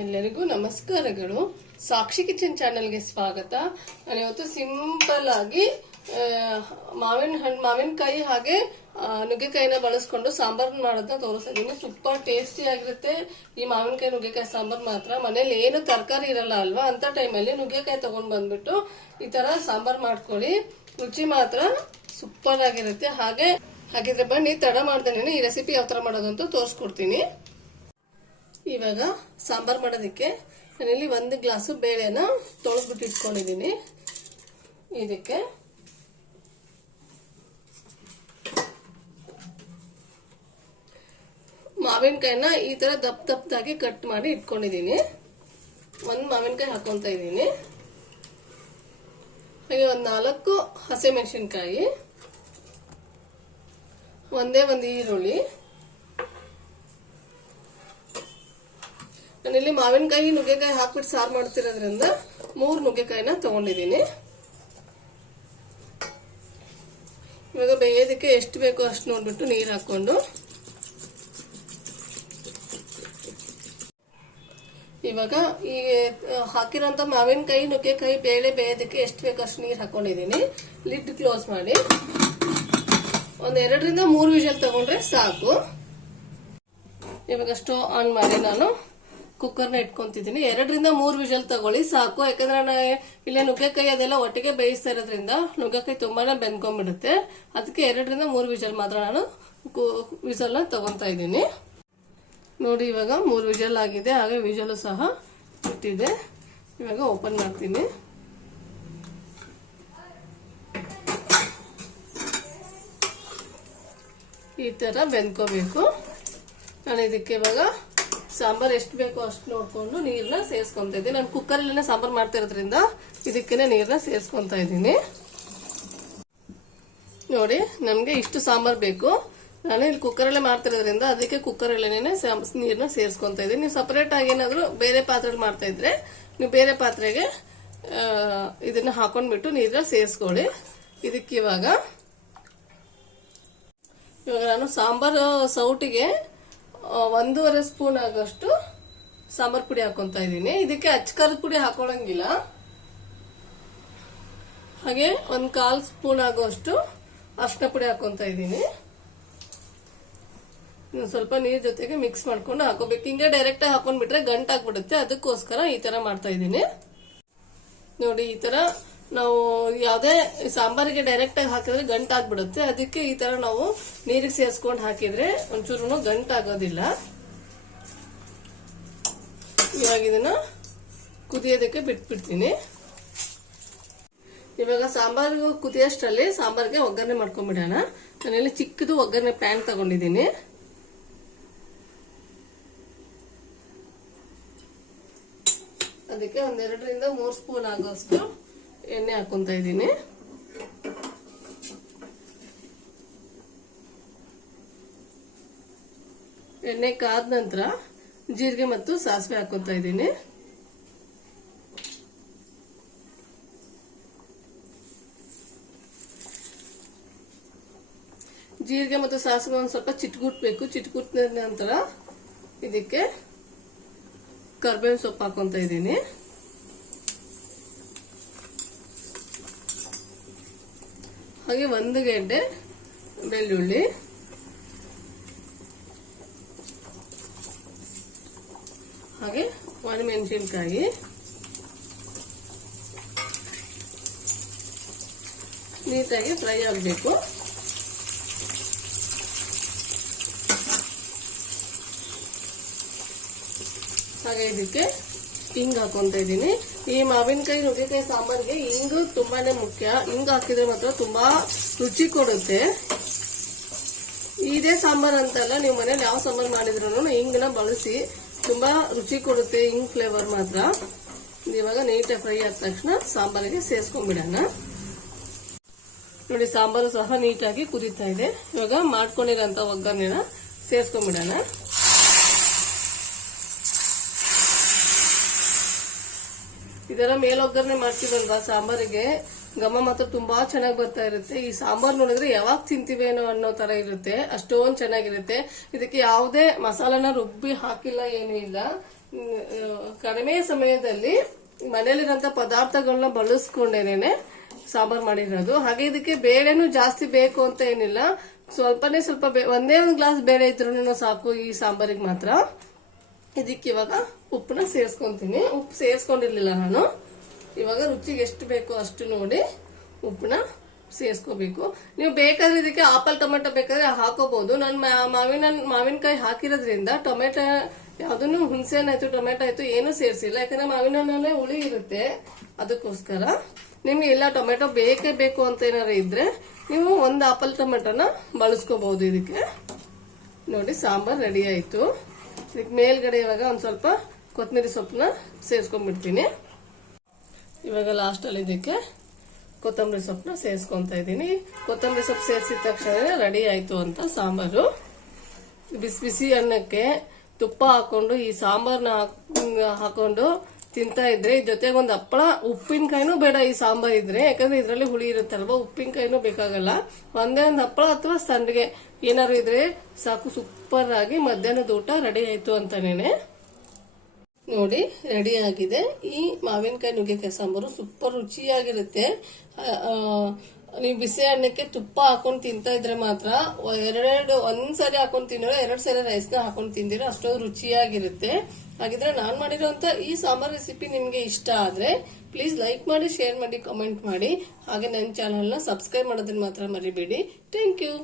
ಎಲ್ಲರಿಗೂ ನಮಸ್ಕಾರಗಳು. ಸಾಕ್ಷಿ ಕಿಚನ್ ಚಾನೆಲ್ಗೆ ಸ್ವಾಗತ. ನಾನು ಇವತ್ತು ಸಿಂಪಲ್ ಆಗಿ ಮಾವಿನಕಾಯಿ ಹಾಗೆ ನುಗ್ಗೆಕಾಯಿನ ಬಳಸ್ಕೊಂಡು ಸಾಂಬಾರ್ ಮಾಡೋದನ್ನ ತೋರಿಸ್ತಾ ಇದ್ದೀನಿ. ಸೂಪರ್ ಟೇಸ್ಟಿ ಆಗಿರುತ್ತೆ ಈ ಮಾವಿನಕಾಯಿ ನುಗ್ಗೆಕಾಯಿ ಸಾಂಬಾರ್. ಮಾತ್ರ ಮನೇಲಿ ಏನು ತರಕಾರಿ ಇರಲ್ಲ ಅಲ್ವಾ, ಅಂತ ಟೈಮಲ್ಲಿ ನುಗ್ಗೆಕಾಯಿ ತಗೊಂಡ್ ಬಂದ್ಬಿಟ್ಟು ಈ ತರ ಸಾಂಬಾರ್ ಮಾಡ್ಕೊಳ್ಳಿ. ರುಚಿ ಮಾತ್ರ ಸೂಪರ್ ಆಗಿರುತ್ತೆ. ಹಾಗಿದ್ರೆ ಬನ್ನಿ ತಡ ಮಾಡ್ದೇನೆ ಈ ರೆಸಿಪಿ ಯಾವ ತರ ಮಾಡೋದು ಅಂತ ತೋರಿಸ್ಕೊಡ್ತೀನಿ. ಇವಾಗ ಸಾಂಬಾರ್ ಮಾಡೋದಕ್ಕೆ ನಾನಿಲ್ಲಿ 1 ಗ್ಲಾಸ್ ಬೇಳೆನ ತೊಳೆದ್ಬಿಟ್ಟು ಇಟ್ಕೊಂಡಿದ್ದೀನಿ. ಇದಕ್ಕೆ ಮಾವಿನಕಾಯಿನ ಈ ತರ ದಪ್ಪದಾಗಿ ಕಟ್ ಮಾಡಿ ಇಟ್ಕೊಂಡಿದ್ದೀನಿ. 1 ಮಾವಿನಕಾಯಿ ಹಾಕೊಂತ ಇದ್ದೀನಿ. ಹಾಗೆ 4 ಹಸಿಮೆಣಸಿನಕಾಯಿ, ಒಂದೇ ಒಂದು ಈರುಳ್ಳಿ. ನಾನಿಲ್ಲಿ ಮಾವಿನಕಾಯಿ ನುಗ್ಗೆಕಾಯಿ ಹಾಕ್ಬಿಟ್ಟು ಸಾರು ಮಾಡ್ತಿರೋದ್ರಿಂದ 3 ನುಗ್ಗೆಕಾಯಿನ ತಗೊಂಡಿದ್ದೀನಿ. ಇವಾಗ ಬೇಯೋದಕ್ಕೆ ಎಷ್ಟು ಬೇಕೋ ಅಷ್ಟು ನೋಡ್ಬಿಟ್ಟು ನೀರು ಹಾಕೊಂಡು ಇವಾಗ ಈ ಹಾಕಿರೋಂಥ ಮಾವಿನಕಾಯಿ ನುಗ್ಗೆಕಾಯಿ ಬೇಳೆ ಬೇಯೋದಕ್ಕೆ ಎಷ್ಟು ಬೇಕೋ ಅಷ್ಟು ನೀರು ಹಾಕೊಂಡಿದ್ದೀನಿ. ಲಿಡ್ ಕ್ಲೋಸ್ ಮಾಡಿ 2 ರಿಂದ 3 ವಿಷಲ್ ತಗೊಂಡ್ರೆ ಸಾಕು. ಇವಾಗ ಸ್ಟವ್ ಆನ್ ಮಾಡಿ ನಾನು ಕುಕ್ಕರ್ನ ಇಟ್ಕೊಂತಿದ್ದೀನಿ. 2 ರಿಂದ 3 ವಿಷಲ್ ತಗೊಳ್ಳಿ ಸಾಕು. ಯಾಕಂದ್ರೆ ಇಲ್ಲೇ ನುಗ್ಗೆಕಾಯಿ ಅದೆಲ್ಲ ಒಟ್ಟಿಗೆ ಬೇಯಿಸ್ತಾ ಇರೋದ್ರಿಂದ ನುಗ್ಗೆಕಾಯಿ ತುಂಬಾನೇ ಬೆಂದ್ಕೊಂಡ್ಬಿಡುತ್ತೆ. ಅದಕ್ಕೆ 2 ರಿಂದ 3 ವಿಷಲ್ ಮಾತ್ರ ನಾನು ವಿಷಲ್ನ ತಗೊಂತಾ ಇದ್ದೀನಿ. ನೋಡಿ ಇವಾಗ 3 ವಿಷಲ್ ಆಗಿದೆ. ಹಾಗೆ ವಿಷಲ್ ಸಹ ಇಟ್ಟಿದೆ. ಇವಾಗ ಓಪನ್ ಮಾಡ್ತೀನಿ. ಈ ತರ ಬೆಂದ್ಕೋಬೇಕು. ನಾನು ಇದಕ್ಕೆ ಇವಾಗ ಸಾಂಬಾರ್ ಎಷ್ಟು ಬೇಕೋ ಅಷ್ಟು ನೋಡ್ಕೊಂಡು ನೀರನ್ನ ಸೇರಿಸ್ಕೊಂತ ಇದ್ದೀನಿ. ನಾನು ಕುಕ್ಕರಲ್ಲೇ ಸಾಂಬಾರ್ ಮಾಡ್ತಾ ಇರೋದ್ರಿಂದ ಇದಕ್ಕೇನೆ ನೀರನ್ನ ಸೇರಿಸ್ಕೊಂತ ಇದ್ದೀನಿ. ನೋಡಿ ನಮ್ಗೆ ಇಷ್ಟು ಸಾಂಬಾರ್ ಬೇಕು. ನಾನು ಇಲ್ಲಿ ಕುಕ್ಕರಲ್ಲೇ ಮಾಡ್ತಿರೋದ್ರಿಂದ ಅದಕ್ಕೆ ಕುಕ್ಕರಲ್ಲೇನೆ ನೀರನ್ನ ಸೇರಿಸ್ಕೊಂತ ಇದ್ದೀನಿ. ನೀವು ಸಪರೇಟ್ ಆಗಿ ಏನಾದ್ರು ಬೇರೆ ಪಾತ್ರೆ ಮಾಡ್ತಾ ಇದ್ರೆ ನೀವು ಬೇರೆ ಪಾತ್ರೆಗೆ ಇದನ್ನ ಹಾಕೊಂಡ್ಬಿಟ್ಟು ನೀರನ್ನ ಸೇರಿಸ್ಕೊಳ್ಳಿ. ಇದಕ್ಕೆ ಇವಾಗ ನಾನು ಸಾಂಬಾರ್ ಸೌಟಿಗೆ 1.5 ಸ್ಪೂನ್ ಆಗೋಷ್ಟು ಸಾಂಬಾರ್ ಪುಡಿ ಹಾಕೊಂತ ಇದ್ದೀನಿ. ಇದಕ್ಕೆ ಅಚ್ಚಕಾರದ ಪುಡಿ ಹಾಕೊಳ್ಳಂಗಿಲ್ಲ. ಹಾಗೆ 1/4 ಸ್ಪೂನ್ ಆಗೋಷ್ಟು ಅರಿಶಿನ ಪುಡಿ ಹಾಕೊಂತ ಇದ್ದೀನಿ. ಸ್ವಲ್ಪ ನೀರ್ ಜೊತೆಗೆ ಮಿಕ್ಸ್ ಮಾಡ್ಕೊಂಡು ಹಾಕೋಬೇಕು. ಹಿಂಗೆ ಡೈರೆಕ್ಟ್ ಆಗಿ ಹಾಕೊಂಡ್ಬಿಟ್ರೆ ಗಂಟಾಗ್ಬಿಡುತ್ತೆ. ಅದಕ್ಕೋಸ್ಕರ ಈ ತರ ಮಾಡ್ತಾ ಇದ್ದೀನಿ. ನೋಡಿ ಈ ತರ ನಾವು ಯಾವುದೇ ಸಾಂಬಾರಿಗೆ ಡೈರೆಕ್ಟ್ ಆಗಿ ಹಾಕಿದ್ರೆ ಗಂಟಾಗ್ಬಿಡುತ್ತೆ. ಅದಕ್ಕೆ ಈ ತರ ನಾವು ನೀರಿಗೆ ಸೇರಿಸ್ಕೊಂಡು ಹಾಕಿದ್ರೆ ಒಂಚೂರು ಗಂಟಾಗೋದಿಲ್ಲ. ಇವಾಗ ಇದನ್ನ ಕುದಿಯೋದಕ್ಕೆ ಬಿಟ್ಬಿಡ್ತೀನಿ. ಇವಾಗ ಸಾಂಬಾರು ಕುದಿಯೋಷ್ಟರಲ್ಲಿ ಸಾಂಬಾರ್ಗೆ ಒಗ್ಗರಣೆ ಮಾಡ್ಕೊಂಡ್ಬಿಡೋಣ. ನಾನೆಲ್ಲಿ ಚಿಕ್ಕದು ಒಗ್ಗರಣೆ ಪ್ಯಾನ್ ತಗೊಂಡಿದ್ದೀನಿ. ಅದಕ್ಕೆ 2 ರಿಂದ 3 ಸ್ಪೂನ್ ಆಗೋಷ್ಟು ಎಣ್ಣೆ ಹಾಕೊಂತ ಇದ್ದೀನಿ. ಎಣ್ಣೆ ಕಾದ ನಂತರ ಜೀರಿಗೆ ಮತ್ತು ಸಾಸಿವೆ ಹಾಕೊಂತ ಇದ್ದೀನಿ. ಜೀರಿಗೆ ಮತ್ತು ಸಾಸಿವೆ ಒಂದು ಸ್ವಲ್ಪ ಚಿಟ್ಗುಟ್ಬೇಕು. ಚಿಟ್ಗುಟ್ಟ ನಂತರ ಇದಕ್ಕೆ ಕರ್ಬೇವಿನ ಸೊಪ್ಪು ಹಾಕೊಂತ ಇದ್ದೀನಿ. ಹಾಗೆ 1 ಗೆಡ್ಡೆ ಬೆಳ್ಳುಳ್ಳಿ, ಹಾಗೆ 1 ಮೆಣಸಿನಕಾಯಿ, ನೀಟಾಗಿ ಫ್ರೈ ಆಗಬೇಕು. ಹಾಗೆ ಇದಕ್ಕೆ ಹಿಂಗ್ ಹಾಕೊಂತ ಇದ್ದೀನಿ. ಈ ಮಾವಿನಕಾಯಿ ನುಗ್ಗೆಕಾಯಿ ಸಾಂಬಾರ್ಗೆ ಹಿಂಗು ತುಂಬಾನೇ ಮುಖ್ಯ. ಹಿಂಗ್ ಹಾಕಿದ್ರೆ ಮಾತ್ರ ತುಂಬಾ ರುಚಿ ಕೊಡುತ್ತೆ. ಇದೇ ಸಾಂಬಾರ್ ಅಂತಲ್ಲ, ನೀವು ಮನೇಲಿ ಯಾವ ಸಾಂಬಾರ್ ಮಾಡಿದ್ರು ಹಿಂಗನ್ನ ಬಳಸಿ ತುಂಬಾ ರುಚಿ ಕೊಡುತ್ತೆ. ಹಿಂಗ್ ಫ್ಲೇವರ್ ಮಾತ್ರ. ಇವಾಗ ನೀಟಾಗಿ ಫ್ರೈ ಆದ ತಕ್ಷಣ ಸಾಂಬಾರಿಗೆ ಸೇರಿಸ್ಕೊಂಡ್ಬಿಡೋಣ. ನೋಡಿ ಸಾಂಬಾರು ಸಹ ನೀಟಾಗಿ ಕುದೀತಾ ಇದೆ. ಇವಾಗ ಮಾಡ್ಕೊಂಡಿರೋಂತ ಒಗ್ಗರಣೆನ ಸೇರಿಸ್ಕೊಂಡ್ಬಿಡೋಣ. ಇದರ ಮೇಲೊಗ್ಗರಣೆ ಮಾಡ್ತೀವಲ್ವಾ ಸಾಂಬಾರಿಗೆ, ಘಮ ಮಾತ್ರ ತುಂಬಾ ಚೆನ್ನಾಗಿ ಬರ್ತಾ ಇರುತ್ತೆ. ಈ ಸಾಂಬಾರ್ ನೋಡಿದ್ರೆ ಯಾವಾಗ ತಿಂತೀವೇನೋ ಅನ್ನೋ ತರ ಇರುತ್ತೆ, ಅಷ್ಟೊಂದು ಚೆನ್ನಾಗಿರುತ್ತೆ. ಇದಕ್ಕೆ ಯಾವುದೇ ಮಸಾಲಾನ ರುಬ್ಬಿ ಹಾಕಿಲ್ಲ, ಏನೂ ಇಲ್ಲ. ಕಡಿಮೆ ಸಮಯದಲ್ಲಿ ಮನೆಯಲ್ಲಿರೋಂಥ ಪದಾರ್ಥಗಳನ್ನ ಬಳಸ್ಕೊಂಡೇನೆ ಸಾಂಬಾರ್ ಮಾಡಿರೋದು. ಹಾಗೆ ಇದಕ್ಕೆ ಬೇಳೆನೂ ಜಾಸ್ತಿ ಬೇಕು ಅಂತ ಏನಿಲ್ಲ, ಸ್ವಲ್ಪನೇ ಸ್ವಲ್ಪ ಒಂದೇ ಒಂದು ಗ್ಲಾಸ್ ಬೇಳೆ ಇದ್ರೂ ಸಾಕು ಈ ಸಾಂಬಾರಿಗೆ ಮಾತ್ರ. ಇದಕ್ಕೆ ಇವಾಗ ಉಪ್ಪನ್ನ ಸೇರಿಸ್ಕೊಂತೀನಿ. ಉಪ್ಪು ಸೇರಿಸ್ಕೊಂಡಿರ್ಲಿಲ್ಲ ನಾನು. ಇವಾಗ ರುಚಿಗೆ ಎಷ್ಟು ಬೇಕೋ ಅಷ್ಟು ನೋಡಿ ಉಪ್ಪನ್ನ ಸೇರಿಸ್ಕೋಬೇಕು. ನೀವು ಬೇಕಾದ್ರೆ ಇದಕ್ಕೆ ಆಪಲ್ ಟೊಮೆಟೊ ಬೇಕಾದ್ರೆ ಹಾಕೋಬಹುದು. ನಾನು ಮಾವಿನಕಾಯಿ ಹಾಕಿರೋದ್ರಿಂದ ಟೊಮೆಟೊ ಯಾವ್ದನ್ನು ಹುಣಸೆ ಹಣ್ಣಾಯ್ತು ಟೊಮೆಟೊ ಆಯ್ತು ಏನೂ ಸೇರಿಸಿಲ್ಲ, ಯಾಕಂದ್ರೆ ಮಾವಿನ ಹಣ್ಣಲ್ಲೇ ಹುಳಿ ಇರುತ್ತೆ. ಅದಕ್ಕೋಸ್ಕರ ನಿಮ್ಗೆ ಎಲ್ಲ ಟೊಮೆಟೊ ಬೇಕೇ ಬೇಕು ಅಂತ ಏನಾರು ಇದ್ರೆ ನೀವು ಒಂದು ಆಪಲ್ ಟೊಮೆಟೊನ ಬಳಸ್ಕೋಬಹುದು. ಇದಕ್ಕೆ ನೋಡಿ ಸಾಂಬಾರ್ ರೆಡಿ ಆಯ್ತು. ಇದಕ್ಕೆ ಮೇಲ್ಗಡೆ ಇವಾಗ ಒಂದ್ ಸ್ವಲ್ಪ ಕೊತ್ತಂಬರಿ ಸೊಪ್ಪನ್ನ ಸೇರಿಸ್ಕೊಂಡ್ಬಿಡ್ತೀನಿ. ಇವಾಗ ಲಾಸ್ಟ್ ಅಲ್ಲಿ ಇದಕ್ಕೆ ಕೊತ್ತಂಬರಿ ಸೊಪ್ಪನ್ನ ಸೇರಿಸ್ಕೊಂತ ಇದ್ದೀನಿ. ಕೊತ್ತಂಬರಿ ಸೊಪ್ಪು ಸೇರಿಸಿದ ತಕ್ಷಣ ರೆಡಿ ಆಯ್ತು ಅಂತ ಸಾಂಬಾರು. ಬಿಸಿ ಬಿಸಿ ಅನ್ನಕ್ಕೆ ತುಪ್ಪ ಹಾಕೊಂಡು ಈ ಸಾಂಬಾರ್ನ ಹಾಕೊಂಡು ತಿಂತಾ ಇದ್ರೆ, ಜೊತೆಗೆ ಒಂದು ಹಪ್ಪಳ, ಉಪ್ಪಿನಕಾಯಿನೂ ಬೇಡ ಈ ಸಾಂಬಾರ್ ಇದ್ರೆ, ಯಾಕಂದ್ರೆ ಇದ್ರಲ್ಲಿ ಹುಳಿ ಇರುತ್ತಲ್ವ, ಉಪ್ಪಿನಕಾಯಿನೂ ಬೇಕಾಗಲ್ಲ. ಒಂದೇ ಒಂದು ಹಪ್ಪಳ ಅಥವಾ ಸಂಡಿಗೆ ಏನಾದ್ರು ಇದ್ರೆ ಸಾಕು. ಸೂಪರ್ ಆಗಿ ಮಧ್ಯಾಹ್ನದ ಊಟ ರೆಡಿ ಆಯ್ತು ಅಂತಾನೇನೆ. ನೋಡಿ ರೆಡಿ ಆಗಿದೆ. ಈ ಮಾವಿನಕಾಯಿ ನುಗ್ಗೆಕಾಯಿ ಸಾಂಬಾರು ಸೂಪರ್ ರುಚಿಯಾಗಿರುತ್ತೆ. ನೀವು ಬಿಸಿ ಅನ್ನಕ್ಕೆ ತುಪ್ಪ ಹಾಕೊಂಡು ತಿಂತಾ ಇದ್ರೆ ಮಾತ್ರ ಒಂದ್ಸರಿ ಹಾಕೊಂಡು ತಿನ್ನೋ 2 ಸರಿ ರೈಸ್ನ ಹಾಕೊಂಡು ತಿಂದಿರೋ ಅಷ್ಟೊಂದು ರುಚಿಯಾಗಿರುತ್ತೆ. ಹಾಗಿದ್ರೆ ನಾನ್ ಮಾಡಿರೋಂತ ಈ ಸಾಂಬಾರ್ ರೆಸಿಪಿ ನಿಮ್ಗೆ ಇಷ್ಟ ಆದ್ರೆ ಪ್ಲೀಸ್ ಲೈಕ್ ಮಾಡಿ, ಶೇರ್ ಮಾಡಿ, ಕಾಮೆಂಟ್ ಮಾಡಿ. ಹಾಗೆ ನನ್ನ ಚಾನಲ್ನ ಸಬ್ಸ್ಕ್ರೈಬ್ ಮಾಡೋದನ್ನ ಮಾತ್ರ ಮರಿಬೇಡಿ. Thank you.